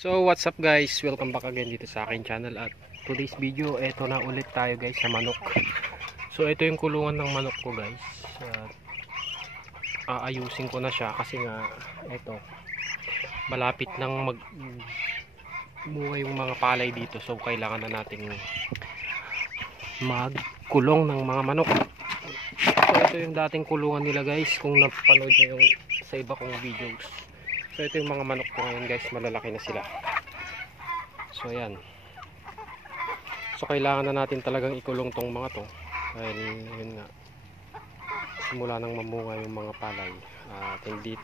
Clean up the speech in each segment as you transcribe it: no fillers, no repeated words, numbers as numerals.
So what's up guys, welcome back again dito sa akin channel. At today's video, eto na ulit tayo guys sa manok. So ito yung kulungan ng manok ko guys. Aayusin ko na siya kasi nga eto, malapit nang magbuhay yung mga palay dito. So kailangan na nating magkulong ng mga manok. So ito yung dating kulungan nila guys, kung napanood nyo yung sa iba kong videos. So ito yung mga manok ko ngayon guys, malalaki na sila. So ayan. So kailangan na natin talagang ikulong tong mga to. Dahil yun nga, simula nang mamunga yung mga palay. At hindi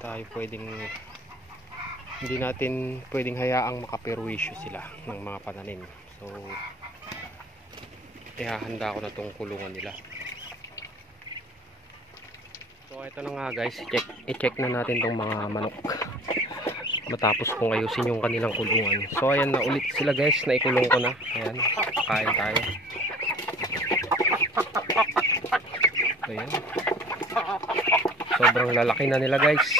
natin pwedeng hayaang makaperwisyo sila ng mga pananim. So ihahanda ko na tong kulungan nila. So ito na nga guys, i-check na natin tong mga manok matapos kong ayusin yung kanilang kulungan. So ayan na ulit sila guys, naikulong ko na. Ayan, kain tayo. Ayan, sobrang lalaki na nila guys.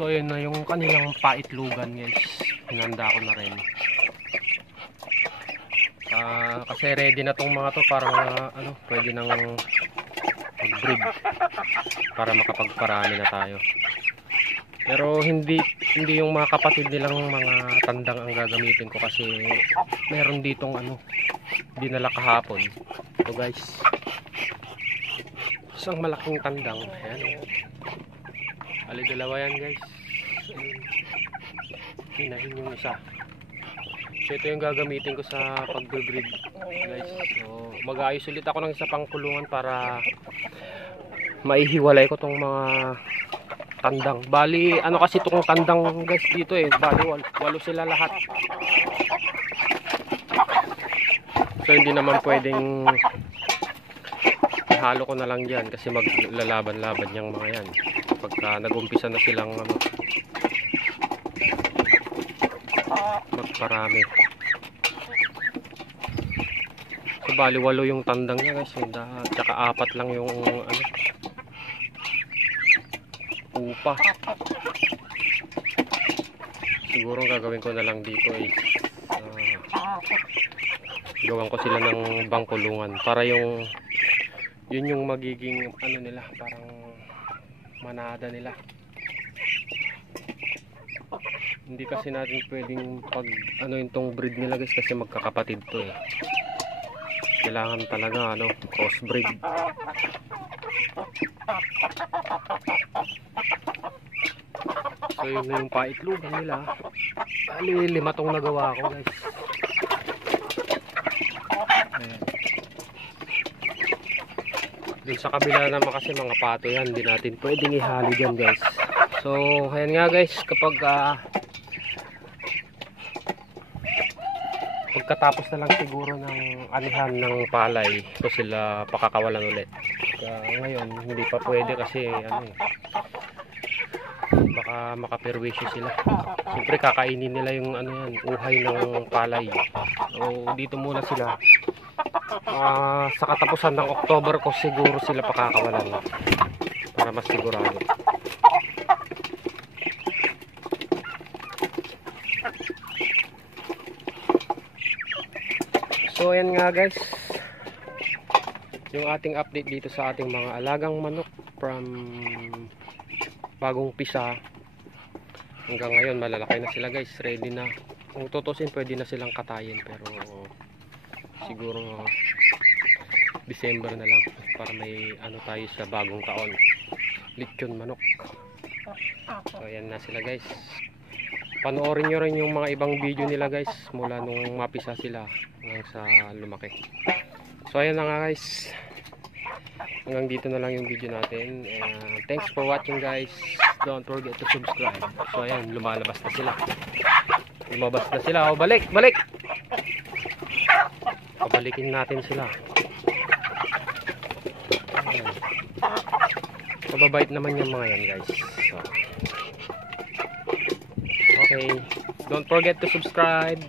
So ayan na yung kanilang paitlugan guys, hinanda ko na rin. Kasi ready na tong mga to para pwede nang mag-breed para makapagparami na tayo. Pero hindi yung mga kapatid nilang mga tandang ang gagamitin ko kasi meron ditong dinala kahapon. So guys, isang malaking tandang. Ayan, dalawa yan guys. Hinahin yung isa. So ito yung gagamitin ko sa pag-breed guys. So mag-aayos ulit ako ng isa pang kulungan para maihiwalay ko tong mga tandang. Bali kasi itong tandang guys dito bali walo sila lahat. So hindi naman pwedeng ihalo ko na lang dyan kasi maglalaban-laban yung mga yan pagka nag-umpisa na silang magparami. So bali walo yung tandang niya guys, tsaka apat lang yung upa. Siguro gagawin ko na lang dito gawan ko sila ng bangkulungan para yun yung magiging nila, parang manada nila. Hindi kasi natin pwedeng itong breed nila guys kasi magkakapatid to Kailangan talaga crossbreed. So yun na yung paitlugan nila. Bali 5 tong nagawa ko guys. Ayan. Dun sa kabila naman kasi mga pato yan, hindi natin pwedeng ihali dyan guys. So ayan nga guys, kapag pagkatapos na lang siguro ng anihan ng palay ko sila pakakawalan ulit. Ngayon hindi pa pwede kasi baka makaperwisyo sila. Siyempre kakainin nila yung uhay ng palay. So dito muna sila. Sa katapusan ng October ko siguro sila pakakawalan para mas sigurado. So ayan nga guys, yung ating update dito sa ating mga alagang manok from bagong pisa hanggang ngayon. Malalaki na sila guys, ready na. Kung tutusin pwede na silang katayin, pero siguro December na lang para may tayo sa bagong taon, lechon manok. So ayan na sila guys. Panoorin nyo rin yung mga ibang video nila guys mula nung mapisa sila hanggang sa lumaki. So ayan na nga guys, hanggang dito na lang yung video natin. Thanks for watching guys. Don't forget to subscribe. So ayan, lumalabas na sila. Lumabas na sila. Balik! Pabalikin natin sila. Ayan. Mababait naman yung mga yan guys. So okay, don't forget to subscribe.